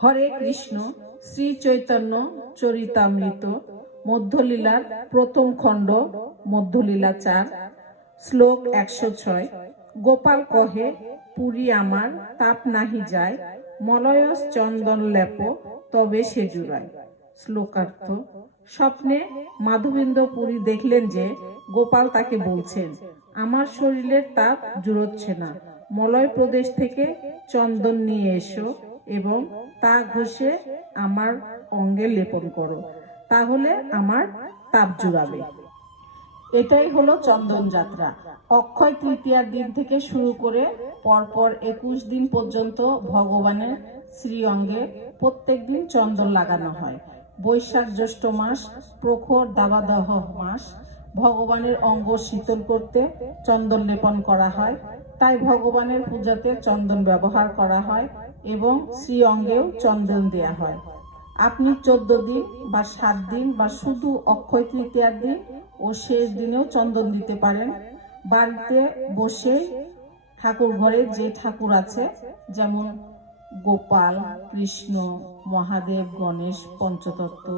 হরে কৃষ্ণ, শ্রী চৈতন্য চরিতামৃত, মধ্যলীলার প্রথম খণ্ড, মধ্যলীলা চার, শ্লোক একশো ছয়। গোপাল কহে, পুরী আমার, তাপ নাহি যায়, মলয়স চন্দন লেপ, তবে সে জুড়ায়। শ্লোকার্থ, স্বপ্নে মাধবেন্দ্র পুরী দেখলেন যে গোপাল তাকে বলছেন, আমার শরীরের তাপ জুড়োচ্ছে না, মলয় প্রদেশ থেকে চন্দন নিয়ে এসো। এবং তা ঘষে আমার অঙ্গে লেপন করো। তাহলে আমার তাপ জুড়াবে। এটাই হলো চন্দন যাত্রা। অক্ষয় তৃতীয়ার দিন থেকে শুরু করে পরপর একুশ দিন পর্যন্ত ভগবানের শ্রী অঙ্গে প্রত্যেক দিন চন্দন লাগানো হয়। বৈশাখ জ্যৈষ্ঠ মাস, প্রখর দাবাদহ মাস। ভগবানের অঙ্গ শীতল করতে চন্দন লেপন করা হয়। তাই ভগবানের পূজাতে চন্দন ব্যবহার করা হয়। এবং শ্রী অঙ্গেও চন্দন দেয়া হয়। আপনি চোদ্দ দিন বা সাত দিন বা শুধু অক্ষয় তৃতীয়ার দিন ও শেষ দিনেও চন্দন দিতে পারেন। বাড়িতে বসে ঠাকুর ঘরে যে ঠাকুর আছে, যেমন গোপাল, কৃষ্ণ, মহাদেব, গণেশ, পঞ্চতত্ত্ব,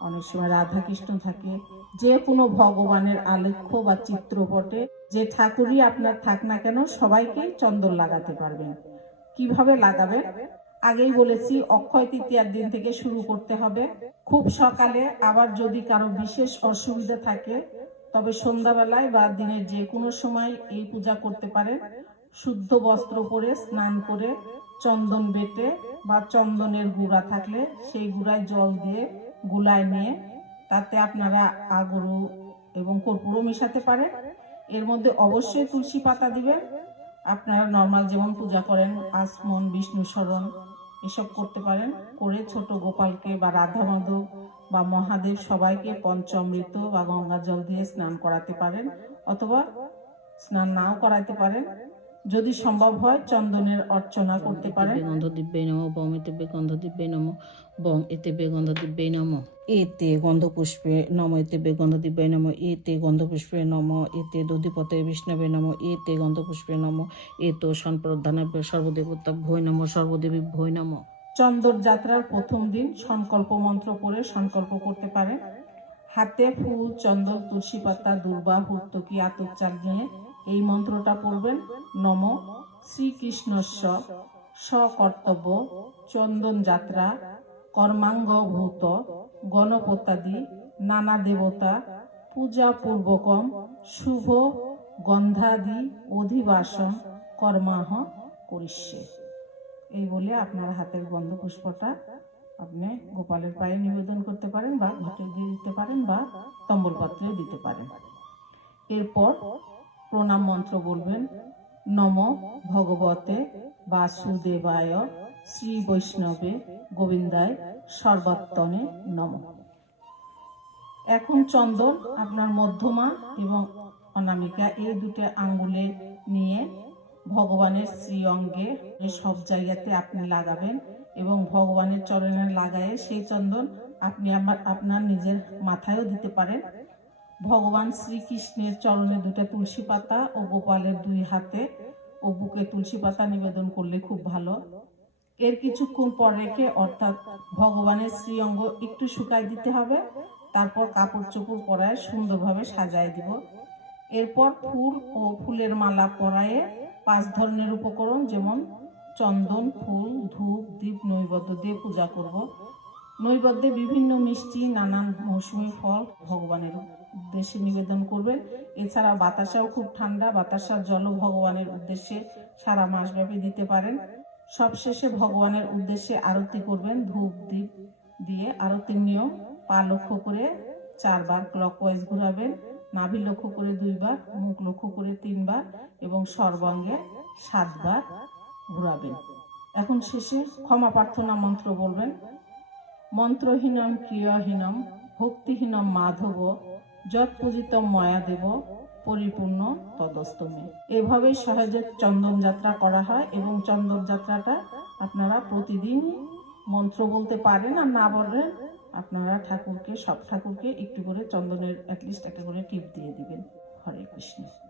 অনেক সময় রাধাকৃষ্ণ থাকে, যে কোনো ভগবানের আলেখ্য বা চিত্রপটে যে ঠাকুরই আপনার থাক না কেন সবাইকে চন্দন লাগাতে পারবেন। কীভাবে লাগাবেন আগেই বলেছি, অক্ষয় তৃতীয়ার দিন থেকে শুরু করতে হবে। খুব সকালে আবার যদি কারও বিশেষ অসুবিধা থাকে, তবে সন্ধ্যাবেলায় বা দিনের যে কোনো সময় এই পূজা করতে পারেন। শুদ্ধ বস্ত্র পরে স্নান করে চন্দন বেটে বা চন্দনের গুঁড়া থাকলে সেই গুঁড়ায় জল দিয়ে গুলায় নিয়ে তাতে আপনারা আগরু এবং কর্পূরও মেশাতে পারেন। এর মধ্যে অবশ্যই তুলসী পাতা দিবেন। আপনারা নর্মাল যেমন পূজা করেন, আসমন, বিষ্ণু স্মরণ, এসব করতে পারেন। করে ছোট গোপালকে বা রাধা মাধব বা মহাদেব সবাইকে পঞ্চমৃত বা গঙ্গা জল দিয়ে স্নান করাতে পারেন অথবা স্নান নাও করাতে পারেন। যদি সম্ভব হয় চন্দনের অর্চনা করতে পারেন। গন্ধ দিব্যে নম বং এতে গন্ধ দিব্যে নম বং এতে গন্ধ দিব্যে নম। এতে গন্ধ পুষ্পে নম এতে গন্ধ দিব্যে নম এতে গন্ধ পুষ্পে নম এতে দধিপতে বিষ্ণবে নম এতে গন্ধ পুষ্পে নম এতো সম্প্রদানাভ্য সর্বদেবতা ভয় নম সর্বদেবী ভয় নম। চন্দর যাত্রার প্রথম দিন সংকল্প মন্ত্র পড়ে সংকল্প করতে পারেন। হাতে ফুল চন্দন তুলসী পাতা দুর্বা হুর্তকি আতক চাল নিয়ে এই মন্ত্রটা পড়বেন, নম শ্রীকৃষ্ণস্ব সকর্তব্য চন্দন যাত্রা কর্মাঙ্গ ভূত গণপতাদি, নানা দেবতা, পূজা পূর্বকম, শুভ গন্ধাদি অধিবাসন কর্মাহ করিষ্যে। এই বলে আপনার হাতের গন্ধ পুষ্পটা আপনি গোপালের পায়ে নিবেদন করতে পারেন বা ঘটে দিয়ে দিতে পারেন বা তম্বল পাত্রে দিতে পারেন। এরপর প্রণাম মন্ত্র বলবেন। নম ভগবতে বাসুদেবায় শ্রী বৈষ্ণবে গোবিন্দায় সর্বাত্তনে নম। এখন চন্দন আপনার মধ্যমা এবং অনামিকা, এই দুটো আঙ্গুলে নিয়ে ভগবানের শ্রী অঙ্গে সব জায়গাতে আপনি লাগাবেন এবং ভগবানের চরণে লাগায়ে সেই চন্দন আপনি আমার, আপনার নিজের মাথায়ও দিতে পারেন। ভগবান শ্রীকৃষ্ণের চরণে দুটো তুলসী পাতা ও গোপালের দুই হাতে ও বুকে তুলসী পাতা নিবেদন করলে খুব ভালো। এর কিছুক্ষণ পর রেখে অর্থাৎ ভগবানের শ্রী অঙ্গ একটু শুকাই দিতে হবে, তারপর কাপড় চোপড় পরায় সুন্দরভাবে সাজায় দিব। এরপর ফুল ও ফুলের মালা পরায়ে পাঁচ ধরনের উপকরণ যেমন চন্দন, ফুল, ধূপ, দীপ, নৈবদ্য দিয়ে পূজা করব। নৈবদ্যে বিভিন্ন মিষ্টি, নানান মৌসুমি ফল ভগবানের উদ্দেশ্যে নিবেদন করবেন। এছাড়া বাতাসাও খুব ঠান্ডা বাতাসার জলও ভগবানের উদ্দেশ্যে সারা মাসব্যাপী দিতে পারেন। সবশেষে ভগবানের উদ্দেশ্যে আরতি করবেন, ধূপ দ্বীপ দিয়ে আরতির নিয়ম, পা লক্ষ্য করে চারবার ক্লকওয়াইজ ঘুরাবেন নাভি লক্ষ্য করে দুইবার, মুখ লক্ষ্য করে তিনবার এবং সর্বাঙ্গে সাতবার ঘুরাবেন। এখন শেষে ক্ষমা প্রার্থনা মন্ত্র বলবেন, মন্ত্রহীনম, ক্রিয়াহীনম, ভক্তিহীনম মাধব যৎ মায়া মায়াদেব পরিপূর্ণ তদস্তমে। এভাবেই সহজে চন্দন যাত্রা করা হয় এবং চন্দন যাত্রাটা আপনারা প্রতিদিন মন্ত্র বলতে পারেন আর না বলেন আপনারা ঠাকুরকে, সব ঠাকুরকে একটু করে চন্দনের অ্যাটলিস্ট একটা করে টিপ দিয়ে দিবেন। হরে কৃষ্ণ।